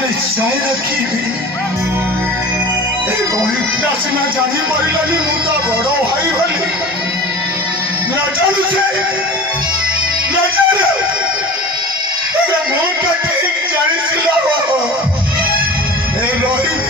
सबले चाय रखी रोहित सिना जानी पारानी मुझा बड़ भाई भली न जानू से न जाने मोटा ठीक जानी रोहित